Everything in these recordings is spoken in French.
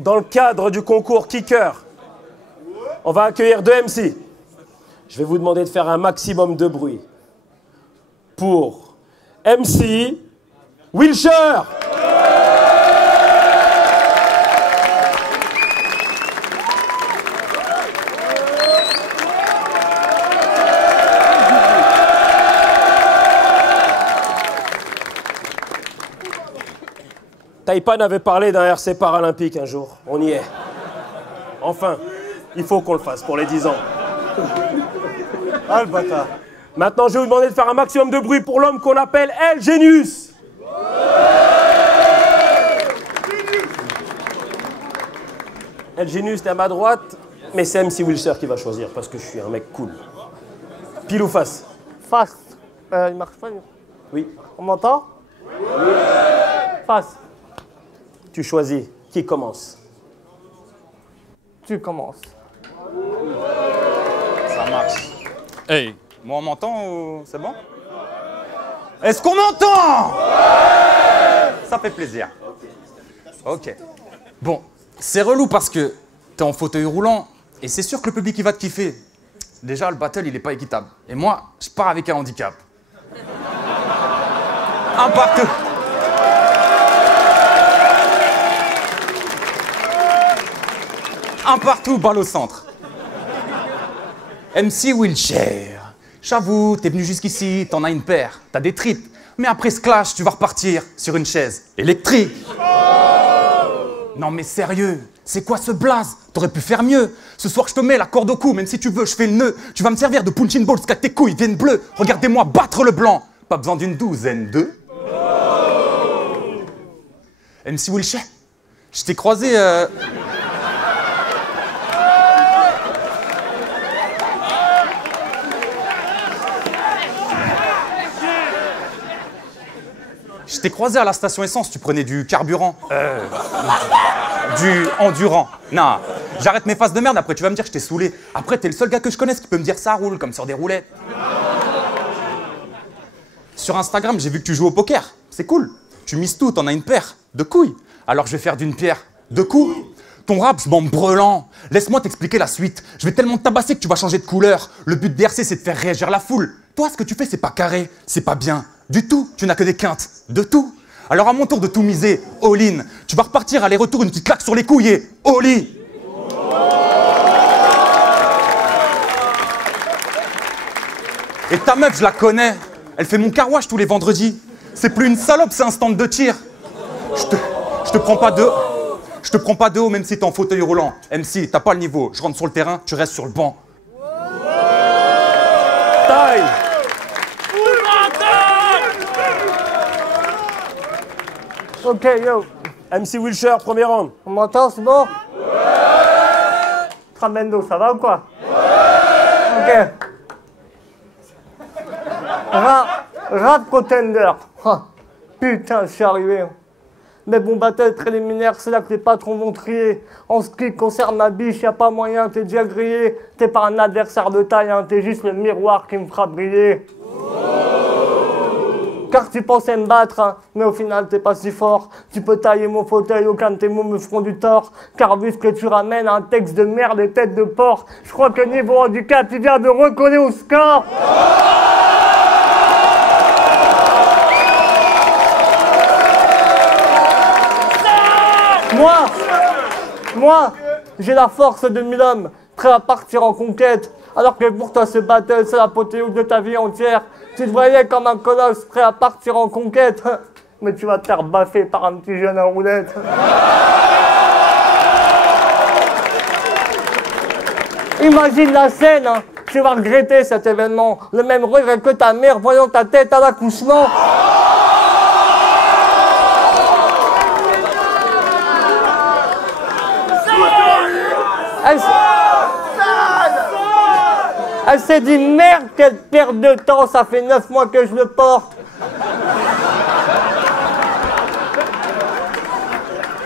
Dans le cadre du concours Kicker, on va accueillir 2 MC. Je vais vous demander de faire un maximum de bruit pour MC Wilshire. Taipan avait parlé d'un RC paralympique un jour. On y est. Enfin, il faut qu'on le fasse pour les 10 ans. Ah, le bâtard. Maintenant, je vais vous demander de faire un maximum de bruit pour l'homme qu'on appelle El Genius. El Genius, t'es à ma droite, mais c'est MC Wilshire qui va choisir parce que je suis un mec cool. Pile ou face? Face. Il marche pas. Oui. On m'entend? Face. Tu choisis. Qui commence? Tu commences. Ça marche. Hey, moi on m'entend ou c'est bon? Est-ce qu'on m'entend? Ça fait plaisir. Ok. Bon, c'est relou parce que t'es en fauteuil roulant et c'est sûr que le public il va te kiffer. Déjà, le battle il est pas équitable. Et moi, je pars avec un handicap. Un partout. Un partout, balle au centre. MC Wilshire. J'avoue, t'es venu jusqu'ici, t'en as une paire, t'as des tripes. Mais après ce clash, tu vas repartir sur une chaise électrique. Non mais sérieux, c'est quoi ce blaze? T'aurais pu faire mieux. Ce soir, je te mets la corde au cou, même si tu veux, je fais le nœud. Tu vas me servir de punching ball jusqu'à que tes couilles viennent bleues. Regardez-moi battre le blanc. Pas besoin d'une douzaine de... MC Wilshire, je t'ai croisé... Je t'ai croisé à la station essence, tu prenais du carburant. Du endurant. Non, j'arrête mes faces de merde, après tu vas me dire que je t'ai saoulé. Après, t'es le seul gars que je connaisse qui peut me dire ça roule, comme sur des roulettes. Sur Instagram, j'ai vu que tu joues au poker. C'est cool. Tu mises tout, t'en as une paire de couilles. Alors je vais faire d'une pierre deux coups. Ton rap, je m'en brûlant. Laisse-moi t'expliquer la suite. Je vais tellement te tabasser que tu vas changer de couleur. Le but de RC, c'est de faire réagir la foule. Toi, ce que tu fais, c'est pas carré, c'est pas bien. Du tout, tu n'as que des quintes. De tout. Alors à mon tour de tout miser, all-in. Tu vas repartir aller-retour, une petite claque sur les couilles et all-in. Et ta meuf, je la connais. Elle fait mon car wash tous les vendredis. C'est plus une salope, c'est un stand de tir. Je te prends pas de... Je te prends pas de haut, même si t'es en fauteuil roulant. MC, t'as pas le niveau. Je rentre sur le terrain, tu restes sur le banc. Time. Ok, yo. MC Wilshire, premier round. On m'entend, c'est bon? Ouais. Tramendo, ça va ou quoi? Ouais. Ok. Rap contender. Ah, putain, je suis arrivé. Mais bon, battle préliminaire, c'est là que les patrons vont trier. En ce qui concerne ma biche, y a pas moyen, t'es déjà grillé. T'es pas un adversaire de taille, hein, t'es juste le miroir qui me fera briller. Car tu pensais me battre, hein, mais au final t'es pas si fort. Tu peux tailler mon fauteuil, aucun de tes mots me feront du tort. Car vu ce que tu ramènes, un texte de merde et tête de porc, je crois que niveau handicap, tu viens de recoller au score. Moi, j'ai la force de 1000 hommes, prêt à partir en conquête. Alors que pour toi, ce battle, c'est l'apothéose de ta vie entière. Tu te voyais comme un colosse, prêt à partir en conquête. Mais tu vas te faire baffer par un petit jeune en roulette. Imagine la scène, hein. Tu vas regretter cet événement. Le même regret que ta mère voyant ta tête à l'accouchement. Elle s'est dit merde, quelle perte de temps, ça fait 9 mois que je le porte.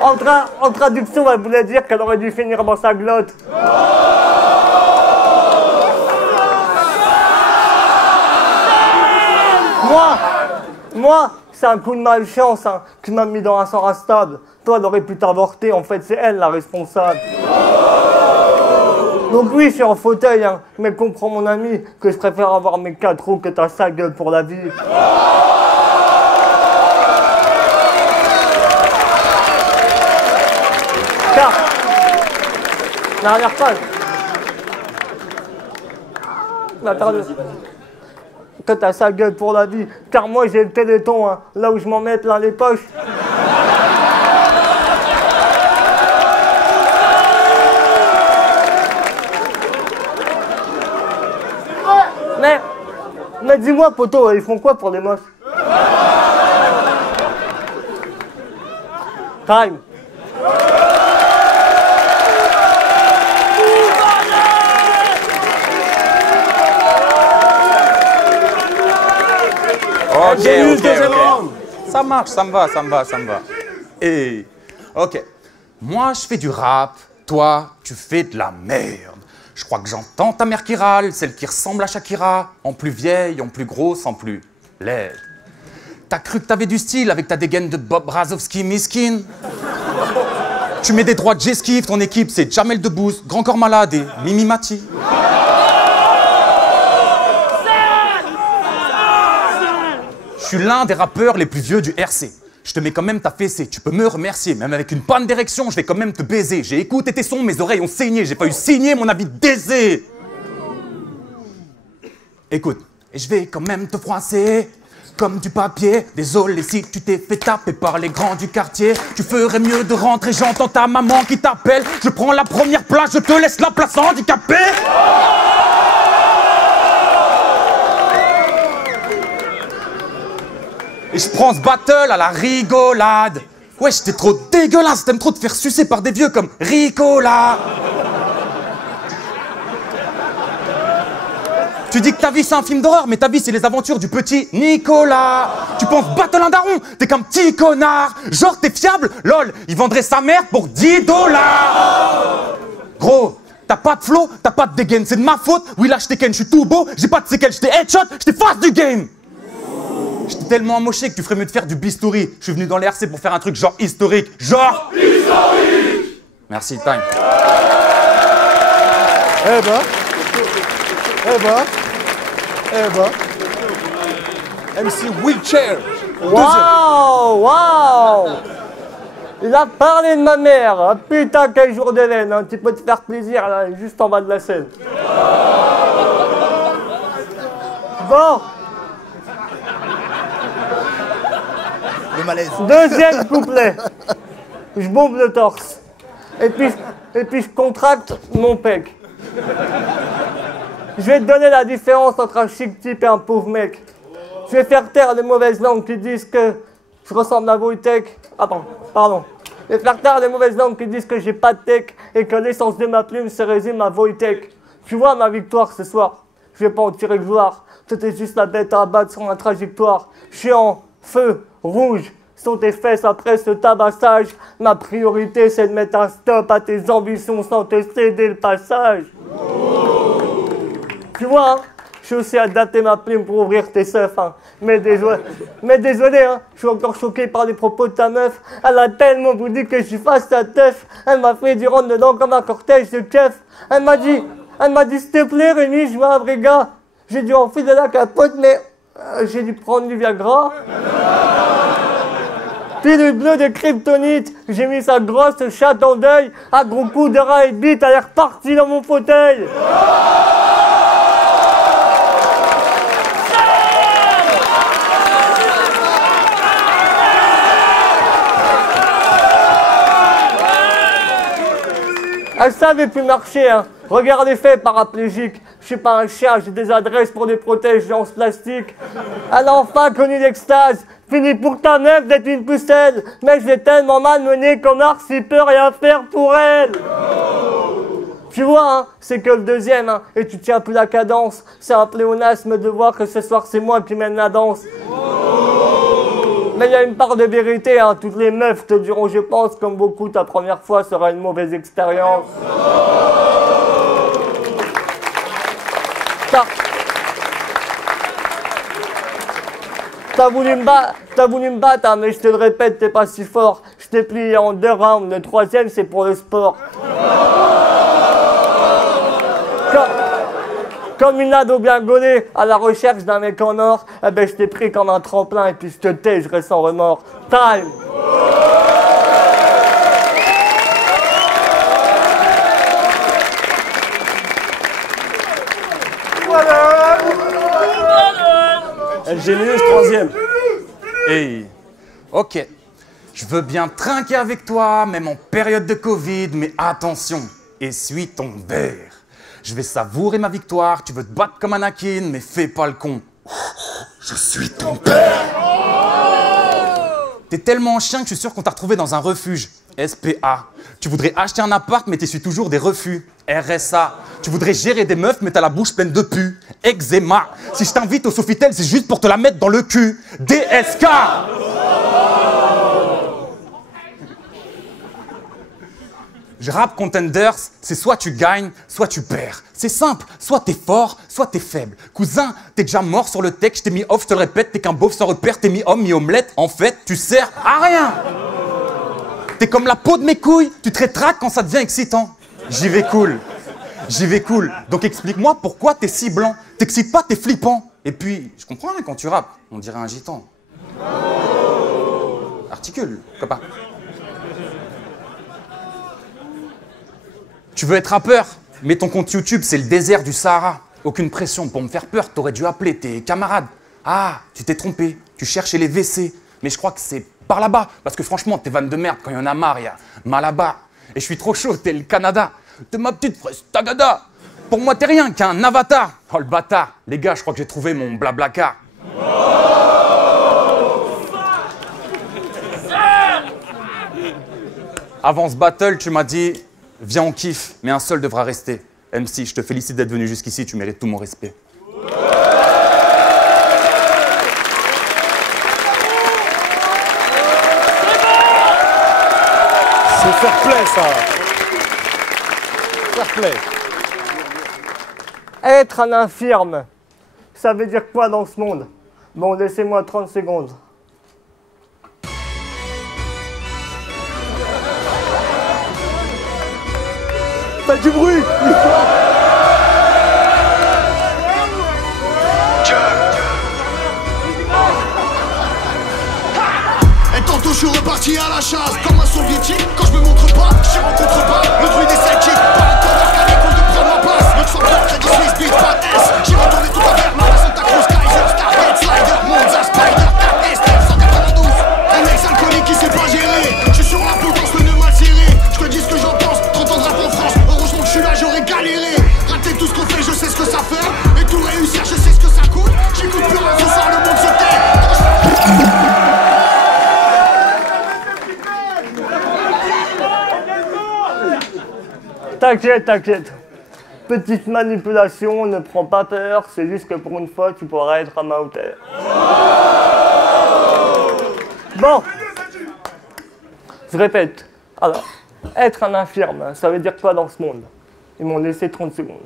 En traduction, elle voulait dire qu'elle aurait dû finir dans sa glotte. Moi, c'est un coup de malchance hein, qui m'a mis dans un sort instable. Toi, elle aurait pu t'avorter, en fait, c'est elle la responsable. Donc oui, je suis en fauteuil, hein, mais comprends mon ami que je préfère avoir mes 4 roues que ta sale gueule pour la vie. Car, dernière page. Que t'as sa gueule pour la vie, car moi j'ai le téléthon, hein, là où je m'en mets plein les poches. Mais dis-moi, poto, ils font quoi pour les moches? Time. Ok. Ça marche, ça me va. Et ok. Moi, je fais du rap. Toi, tu fais de la merde. Je crois que j'entends ta mère qui râle, celle qui ressemble à Shakira, en plus vieille, en plus grosse, en plus laide. T'as cru que t'avais du style avec ta dégaine de Bob Razowski miskin? Tu mets des droits de J-Skiff, ton équipe c'est Jamel Debbouze, Grand Corps Malade et Mimi Mati. Je suis l'un des rappeurs les plus vieux du RC. Je te mets quand même ta fessée, tu peux me remercier. Même avec une panne d'érection, je vais quand même te baiser. J'ai écouté tes sons, mes oreilles ont saigné. J'ai pas eu signer mon avis d'aisé. Écoute, et je vais quand même te froisser comme du papier. Désolé si tu t'es fait taper par les grands du quartier. Tu ferais mieux de rentrer, j'entends ta maman qui t'appelle. Je prends la première place, je te laisse la place handicapée. Et je prends ce battle à la rigolade. Wesh, t'es trop dégueulasse, t'aimes trop te faire sucer par des vieux comme Ricola. Tu dis que ta vie c'est un film d'horreur, mais ta vie c'est les aventures du petit Nicolas. Tu penses battle un daron, t'es qu'un petit connard. Genre t'es fiable, lol, il vendrait sa mère pour 10 $. Gros, t'as pas de flow, t'as pas de dégaine, c'est de ma faute. Oui là je t'ai ken, je suis tout beau, j'ai pas de séquelles, je t'ai headshot, je t'ai face du game. J'étais tellement amoché que tu ferais mieux de faire du bistouri. Je suis venu dans les RC pour faire un truc genre historique. Genre historique. Merci, time. Eh ben. MC Wheelchair. Waouh. Il a parlé de ma mère. Ah, putain, quel jour de laine. Hein. Tu peux te faire plaisir, là, juste en bas de la scène. Bon. Le malaise. Deuxième couplet. Je bombe le torse. Et puis je contracte mon pec. Je vais te donner la différence entre un chic type et un pauvre mec. Je vais faire taire les mauvaises langues qui disent que je ressemble à Wojtek. Pardon. Je vais faire taire les mauvaises langues qui disent que j'ai pas de tech et que l'essence de ma plume se résume à Wojtek. Tu vois ma victoire ce soir. Je vais pas en tirer gloire. C'était juste la bête à abattre sur ma trajectoire. Je suis en feu rouge sur tes fesses après ce tabassage. Ma priorité c'est de mettre un stop à tes ambitions sans te céder le passage. Tu vois, hein, je suis aussi adapté ma plume pour ouvrir tes seufs. Hein. Mais désolé, hein, je suis encore choqué par les propos de ta meuf. Elle a tellement voulu que je fasse ta teuf. Elle m'a fait du rentre dedans comme un cortège de keufs. Elle m'a dit s'il te plaît Rémi, je veux un vrai gars. J'ai dû enfiler la capote, mais j'ai dû prendre du Viagra. Pilule bleue de kryptonite, j'ai mis sa grosse chatte en deuil. Un gros coup de rat et de bite, elle est repartie dans mon fauteuil. Elle savait plus marcher, hein. Regarde les faits, paraplégique. Je suis pas un chien, j'ai des adresses pour des protèges en plastique. Elle a enfin connu l'extase. Fini pour ta meuf d'être une pucelle. Mais je l'ai tellement malmenée qu'on Mars, il peut rien faire pour elle. Tu vois, hein, c'est que le deuxième, hein, et tu tiens plus la cadence. C'est un pléonasme de voir que ce soir c'est moi qui mène la danse. Mais il y a une part de vérité, hein. Toutes les meufs te diront, je pense, comme beaucoup, ta première fois sera une mauvaise expérience. T'as voulu me battre, hein, mais je te le répète, t'es pas si fort. Je t'ai plié en 2 rounds, le 3e c'est pour le sport. Comme une ado bien gaulée à la recherche d'un mec en or, eh ben je t'ai pris comme un tremplin et puis je te tais, je reste sans remords. Time! Génius, 3e. Hey, ok. Je veux bien trinquer avec toi, même en période de Covid, mais attention, essuie ton verre. Je vais savourer ma victoire, tu veux te battre comme Anakin, mais fais pas le con. Je suis ton père. T'es tellement chien que je suis sûr qu'on t'a retrouvé dans un refuge. SPA. Tu voudrais acheter un appart, mais t'essuies toujours des refus. RSA. Tu voudrais gérer des meufs, mais t'as la bouche pleine de pu. Eczéma. Si je t'invite au Sofitel, c'est juste pour te la mettre dans le cul. DSK. Je rappe Contenders, c'est soit tu gagnes, soit tu perds. C'est simple, soit t'es fort, soit t'es faible. Cousin, t'es déjà mort sur le texte, je t'ai mis off, je te le répète, t'es qu'un beauf sans repère, t'es mi-homme, mi-omelette. En fait, tu sers à rien. T'es comme la peau de mes couilles, tu te rétractes quand ça devient excitant. J'y vais cool. J'y vais cool. Donc explique-moi pourquoi t'es si blanc. T'excites pas, t'es flippant. Et puis, je comprends rien quand tu rappes, on dirait un gitan. Articule, copain. Tu veux être rappeur, mais ton compte YouTube, c'est le désert du Sahara. Aucune pression pour me faire peur, t'aurais dû appeler tes camarades. Ah, tu t'es trompé, tu cherchais les WC. Mais je crois que c'est par là-bas. Parce que franchement, tes vannes de merde, quand il y en a marre, il y a Malabar. Et je suis trop chaud, t'es le Canada. T'es ma petite fraise tagada. Pour moi, t'es rien qu'un avatar. Oh le bâtard. Les gars, je crois que j'ai trouvé mon blablacar. Avant ce battle, tu m'as dit... Viens, on kiffe, mais un seul devra rester. MC, je te félicite d'être venu jusqu'ici, tu mérites tout mon respect. C'est fair play, ça. Fair play. Être un infirme, ça veut dire quoi dans ce monde? Bon, laissez-moi 30 secondes. Faites du bruit. Et tantôt je suis reparti à la chasse comme un soviétique. Quand je me montre pas, je rencontre pas le druide des Celtics. Pas encore qu'à l'école de prendre ma place. Notre forme Crédit Suisse, Beat, pas S. J'ai retourné tout à verre, ma Santa Cruz, Kaiser, Stargate, Slider, Monza, Spider, SF 192. Un ex-alcoolique qui sait pas gérer. Je suis sur la potence, le nœud mal serré. Je te dis ce que j'en pense, 30 ans de rap en France. Heureusement que je suis là, j'aurais galéré. Rater tout ce qu'on fait, je sais ce que ça fait. Et tout réussir, je sais ce que ça coûte. J'écoute plus rien, ce soir le monde se tait. T'inquiète, t'inquiète. Petite manipulation, ne prends pas peur, c'est juste que pour une fois, tu pourras être à ma hauteur. Bon. Je répète. Alors, être un infirme, ça veut dire quoi dans ce monde? Ils m'ont laissé 30 secondes.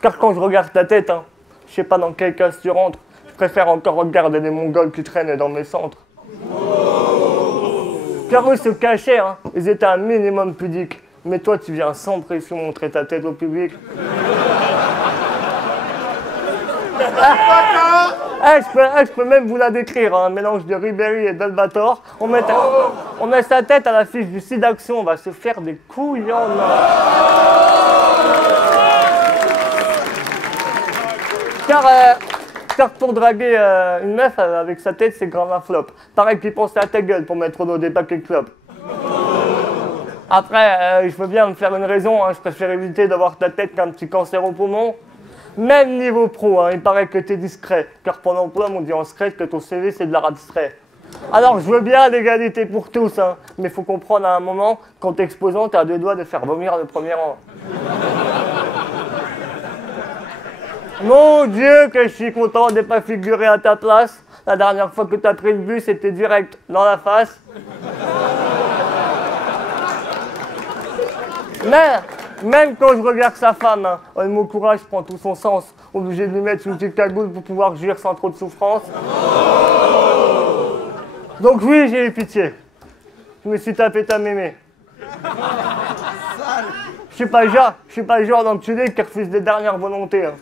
Car quand je regarde ta tête, hein, je sais pas dans quelle case tu rentres, je préfère encore regarder les Mongols qui traînent dans mes centres. Car eux se cachaient, hein, ils étaient un minimum pudiques. Mais toi, tu viens sans pression montrer ta tête au public. Je peux même vous la décrire, hein, un mélange de Ribéry et d'Albator. On met sa tête à l'affiche du site d'action, on va se faire des couilles en or. Car pour draguer une meuf avec sa tête, c'est grave un flop. Pareil qu'il pense à ta gueule pour mettre dans des paquets de clopes. Après, je veux bien me faire une raison, hein, je préfère éviter d'avoir ta tête qu'un petit cancer au poumon. Même niveau pro, hein, il paraît que t'es discret, car pendant l'emploi, on dit en secret que ton CV c'est de l'art abstrait. Alors je veux bien l'égalité pour tous, hein, mais faut comprendre à un moment, quand t'es exposant, t'as 2 doigts de faire vomir le premier rang. Mon Dieu, que je suis content de ne pas figurer à ta place. La dernière fois que t'as pris le bus, c'était direct dans la face. Mais, même quand je regarde sa femme, hein, le mot courage prend tout son sens. Obligé de lui mettre une petite cagoule pour pouvoir jouir sans trop de souffrance. Donc oui, j'ai eu pitié. Je me suis tapé ta mémé. Je suis pas le genre d'enculé qui refuse des dernières volontés. Hein.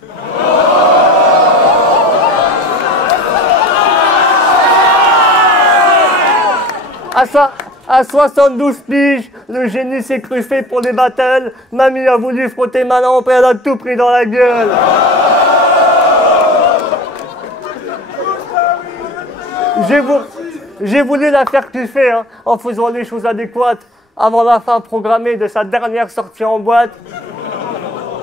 À 72 piges, le génie s'est cru fait pour des battles. Mamie a voulu frotter ma lampe et elle a tout pris dans la gueule. J'ai voulu la faire kiffer hein, en faisant les choses adéquates avant la fin programmée de sa dernière sortie en boîte.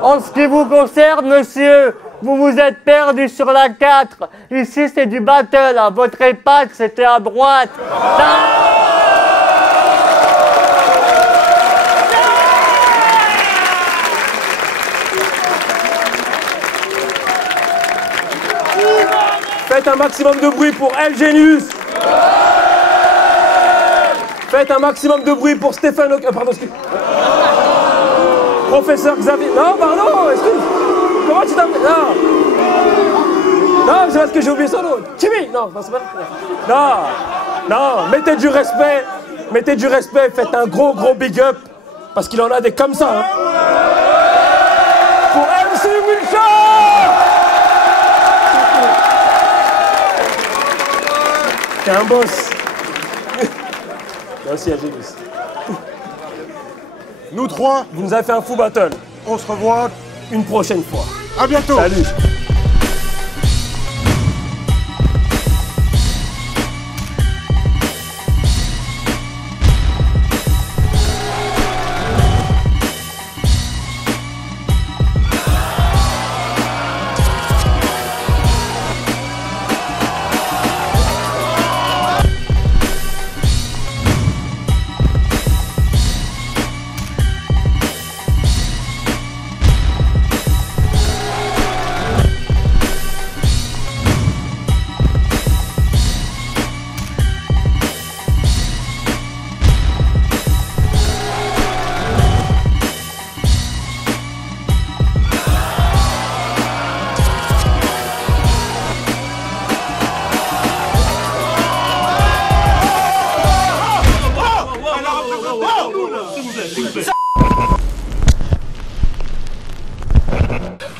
En ce qui vous concerne, monsieur, vous vous êtes perdu sur la 4. Ici, c'est du battle. Hein. Votre EHPAD, c'était à droite. Faites un maximum de bruit pour El Genius. Faites un maximum de bruit pour Stéphane... pardon, excuse. Professeur Xavier... Non, pardon, excuse. Comment tu t'appelles? Non, c'est parce que j'ai oublié son nom. Kimi. Non, c'est pas... Non, mettez du respect. Mettez du respect. Faites un gros big up. Parce qu'il en a des comme ça. Hein. Pour MC Wilshire. T'es un boss. Merci à Gélis. Nous trois, Vous nous avez fait un fou battle. on se revoit. Une prochaine fois. À bientôt. Salut.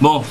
Bon,